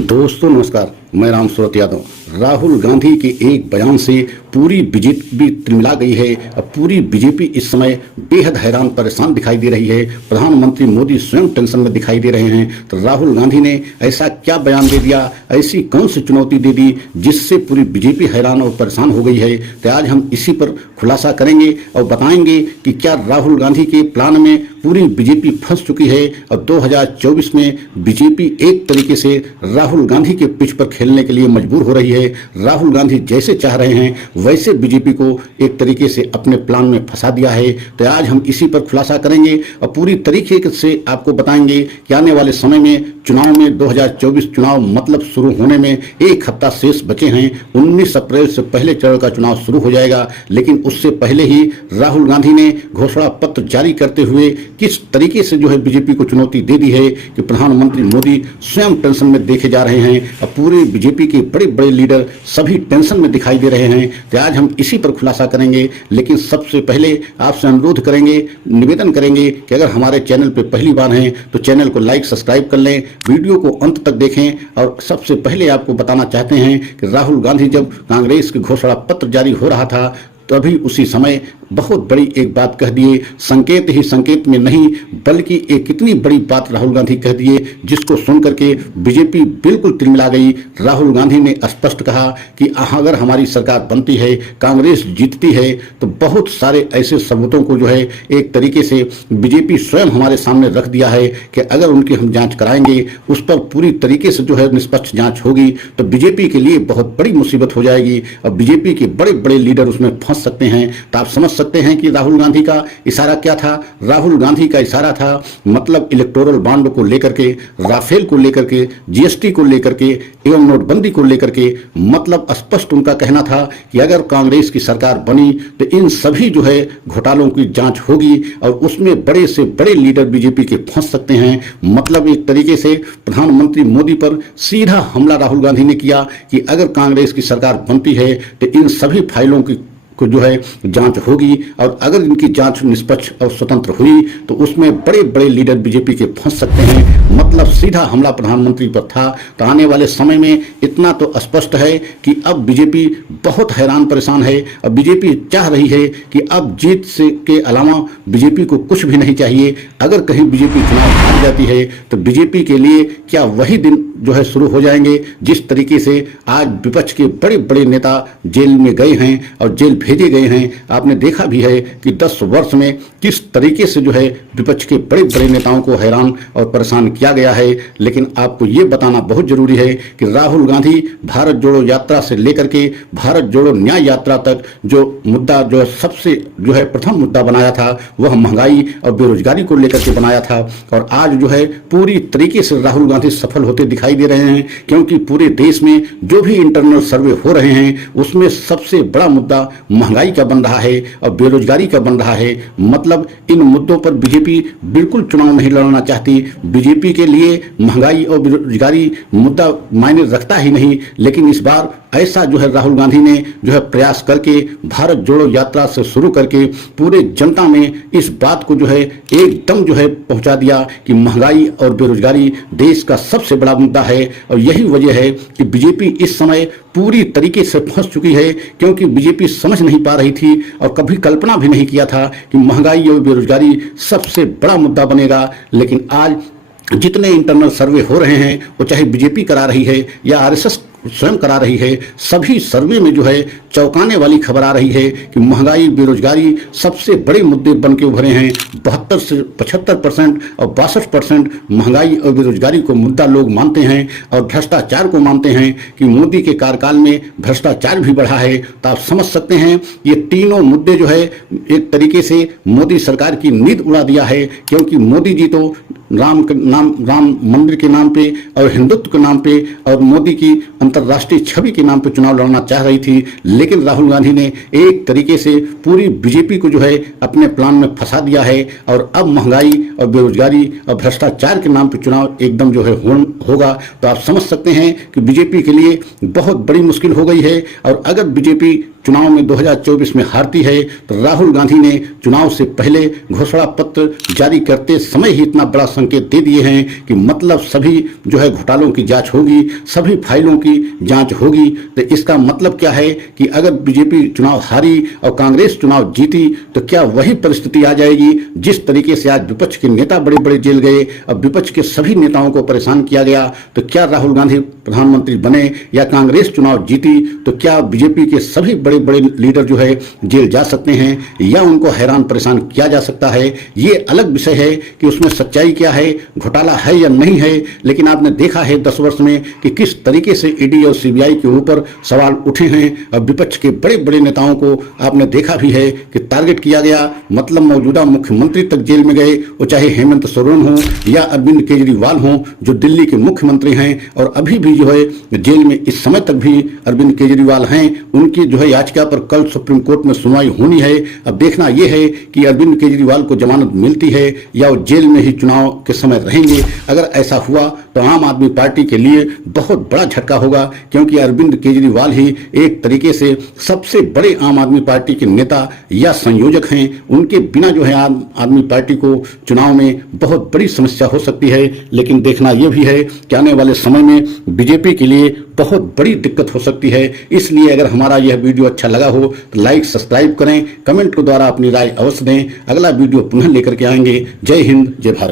दोस्तों नमस्कार, मैं राम सूरत यादव। राहुल गांधी के एक बयान से पूरी बीजेपी तिलमिला गई है। अब पूरी बीजेपी इस समय बेहद हैरान परेशान दिखाई दे रही है। प्रधानमंत्री मोदी स्वयं टेंशन में दिखाई दे रहे हैं। तो राहुल गांधी ने ऐसा क्या बयान दे दिया, ऐसी कौन सी चुनौती दे दी जिससे पूरी बीजेपी हैरान और परेशान हो गई है। तो आज हम इसी पर खुलासा करेंगे और बताएंगे कि क्या राहुल गांधी के प्लान में पूरी बीजेपी फंस चुकी है और 2024 में बीजेपी एक तरीके से राहुल गांधी के पिच पर खेलने के लिए मजबूर हो रही है। राहुल गांधी जैसे चाह रहे हैं वैसे बीजेपी को एक तरीके से अपने प्लान में फंसा दिया है। तो आज हम इसी पर खुलासा करेंगे और पूरी तरीके से आपको बताएंगे कि आने वाले समय में चुनाव में 2024 चुनाव मतलब शुरू होने में एक हफ्ता शेष बचे हैं। 19 अप्रैल से पहले चरण का चुनाव शुरू हो जाएगा, लेकिन उससे पहले ही राहुल गांधी ने घोषणा पत्र जारी करते हुए किस तरीके से बीजेपी को चुनौती दे दी है कि प्रधानमंत्री मोदी स्वयं टेंशन में देखे जा रहे हैं और पूरे बीजेपी के बड़े बड़े लीडर सभी टेंशन में दिखाई दे रहे हैं। तो आज हम इसी पर खुलासा करेंगे, लेकिन सबसे पहले आपसे अनुरोध करेंगे, निवेदन करेंगे कि अगर हमारे चैनल पर पहली बार हैं तो चैनल को लाइक सब्सक्राइब कर लें, वीडियो को अंत तक देखें। और सबसे पहले आपको बताना चाहते हैं कि राहुल गांधी जब कांग्रेस के घोषणा पत्र जारी हो रहा था तभी उसी समय बहुत बड़ी एक बात कह दिए। संकेत ही संकेत में नहीं बल्कि एक कितनी बड़ी बात राहुल गांधी कह दिए जिसको सुन करके बीजेपी बिल्कुल तिलमिला गई। राहुल गांधी ने स्पष्ट कहा कि अगर हमारी सरकार बनती है, कांग्रेस जीतती है, तो बहुत सारे ऐसे सबूतों को एक तरीके से बीजेपी स्वयं हमारे सामने रख दिया है कि अगर उनकी हम जांच कराएंगे, उस पर पूरी तरीके से निष्पक्ष जांच होगी तो बीजेपी के लिए बहुत बड़ी मुसीबत हो जाएगी और बीजेपी के बड़े बड़े लीडर उसमें फंस सकते हैं। तो आप समझ सकते हैं कि राहुल गांधी का इशारा क्या था। राहुल गांधी का इशारा था मतलब इलेक्टोरल बॉन्ड को लेकर के, राफेल को लेकर के, जीएसटी को लेकर के एवं नोटबंदी को लेकर के, मतलब स्पष्ट उनका कहना था कि अगर कांग्रेस की सरकार बनी तो इन सभी घोटालों की जांच होगी और उसमें बड़े से बड़े लीडर बीजेपी के फंस सकते हैं। मतलब एक तरीके से प्रधानमंत्री मोदी पर सीधा हमला राहुल गांधी ने किया कि अगर कांग्रेस की सरकार बनती है तो इन सभी फाइलों की जांच होगी और अगर इनकी जांच निष्पक्ष और स्वतंत्र हुई तो उसमें बड़े बड़े लीडर बीजेपी के फंस सकते हैं। मतलब सीधा हमला प्रधानमंत्री पर था। तो आने वाले समय में इतना तो स्पष्ट है कि अब बीजेपी बहुत हैरान परेशान है और बीजेपी चाह रही है कि अब जीत से के अलावा बीजेपी को कुछ भी नहीं चाहिए। अगर कहीं बीजेपी चुनाव हार जाती है तो बीजेपी के लिए क्या वही दिन शुरू हो जाएंगे जिस तरीके से आज विपक्ष के बड़े बड़े नेता जेल में गए हैं और जेल भेजे गए हैं। आपने देखा भी है कि 10 वर्ष में किस तरीके से विपक्ष के बड़े बड़े नेताओं को हैरान और परेशान किया गया है। लेकिन आपको ये बताना बहुत जरूरी है कि राहुल गांधी भारत जोड़ो यात्रा से लेकर के भारत जोड़ो न्याय यात्रा तक जो मुद्दा सबसे प्रथम मुद्दा बनाया था वह महंगाई और बेरोजगारी को लेकर के बनाया था। और आज पूरी तरीके से राहुल गांधी सफल होते दिखाई दे रहे हैं, क्योंकि पूरे देश में जो भी इंटरनल सर्वे हो रहे हैं उसमें सबसे बड़ा मुद्दा महंगाई का बन रहा है और बेरोजगारी का बन रहा है। मतलब इन मुद्दों पर बीजेपी बिल्कुल चुनाव नहीं लड़ना चाहती। बीजेपी के लिए महंगाई और बेरोजगारी मुद्दा मायने रखता ही नहीं। लेकिन इस बार ऐसा राहुल गांधी ने प्रयास करके भारत जोड़ो यात्रा से शुरू करके पूरे जनता में इस बात को एकदम पहुंचा दिया कि महंगाई और बेरोजगारी देश का सबसे बड़ा मुद्दा है। और यही वजह है कि बीजेपी इस समय पूरी तरीके से फंस चुकी है, क्योंकि बीजेपी समझ नहीं पा रही थी और कभी कल्पना भी नहीं किया था कि महंगाई और बेरोजगारी सबसे बड़ा मुद्दा बनेगा। लेकिन आज जितने इंटरनल सर्वे हो रहे हैं वो चाहे बीजेपी करा रही है या आरएसएस स्वयं करा रही है, सभी सर्वे में चौंकाने वाली खबर आ रही है कि महंगाई बेरोजगारी सबसे बड़े मुद्दे बन के उभरे हैं। 72 से 75% और 62% महंगाई और बेरोजगारी को मुद्दा लोग मानते हैं और भ्रष्टाचार को मानते हैं कि मोदी के कार्यकाल में भ्रष्टाचार भी बढ़ा है। तो आप समझ सकते हैं ये तीनों मुद्दे एक तरीके से मोदी सरकार की नींद उड़ा दिया है, क्योंकि मोदी जी तो राम मंदिर के नाम पे और हिंदुत्व के नाम पे और मोदी की अंतर्राष्ट्रीय छवि के नाम पे चुनाव लड़ना चाह रही थी। लेकिन राहुल गांधी ने एक तरीके से पूरी बीजेपी को अपने प्लान में फंसा दिया है और अब महंगाई और बेरोजगारी और भ्रष्टाचार के नाम पे चुनाव एकदम होगा। तो आप समझ सकते हैं कि बीजेपी के लिए बहुत बड़ी मुश्किल हो गई है। और अगर बीजेपी चुनाव में 2024 में हारती है तो राहुल गांधी ने चुनाव से पहले घोषणा पत्र जारी करते समय ही इतना बड़ा संकेत दे दिए हैं कि मतलब सभी जो है घोटालों की जांच होगी, सभी फाइलों की जांच होगी। तो इसका मतलब क्या है कि अगर बीजेपी चुनाव हारी और कांग्रेस चुनाव जीती तो क्या वही परिस्थिति आ जाएगी जिस तरीके से आज विपक्ष के नेता बड़े बड़े जेल गए, अब विपक्ष के सभी नेताओं को परेशान किया गया। तो क्या राहुल गांधी प्रधानमंत्री बने या कांग्रेस चुनाव जीती तो क्या बीजेपी के सभी बड़े बड़े लीडर जो है जेल जा सकते हैं या उनको हैरान परेशान किया जा सकता है। ये अलग विषय है कि उसमें सच्चाई क्या है, घोटाला है या नहीं है। लेकिन आपने देखा है 10 वर्ष में कि किस तरीके से ईडी और सीबीआई के ऊपर सवाल उठे हैं। अब विपक्ष के बड़े बड़े नेताओं को आपने देखा भी है कि टारगेट किया गया, मतलब मौजूदा मुख्यमंत्री तक जेल में गए, वो चाहे हेमंत सोरेन हो या अरविंद केजरीवाल हो जो दिल्ली के मुख्यमंत्री हैं और अभी भी जो है जेल में इस समय तक भी अरविंद केजरीवाल हैं। उनकी जो है याचिका पर कल सुप्रीम कोर्ट में सुनवाई होनी है। अब देखना यह है कि अरविंद केजरीवाल को जमानत मिलती है या वो जेल में ही चुनाव के समय रहेंगे। अगर ऐसा हुआ तो आम आदमी पार्टी के लिए बहुत बड़ा झटका होगा, क्योंकि अरविंद केजरीवाल ही एक तरीके से सबसे बड़े आम आदमी पार्टी के नेता या संयोजक हैं। उनके बिना जो है आम आदमी पार्टी को चुनाव में बहुत बड़ी समस्या हो सकती है। लेकिन देखना यह भी है कि आने वाले समय में बीजेपी के लिए बहुत बड़ी दिक्कत हो सकती है। इसलिए अगर हमारा यह वीडियो अच्छा लगा हो तो लाइक सब्सक्राइब करें, कमेंट के द्वारा अपनी राय अवश्य दें। अगला वीडियो पुनः लेकर के आएंगे। जय हिंद, जय भारत।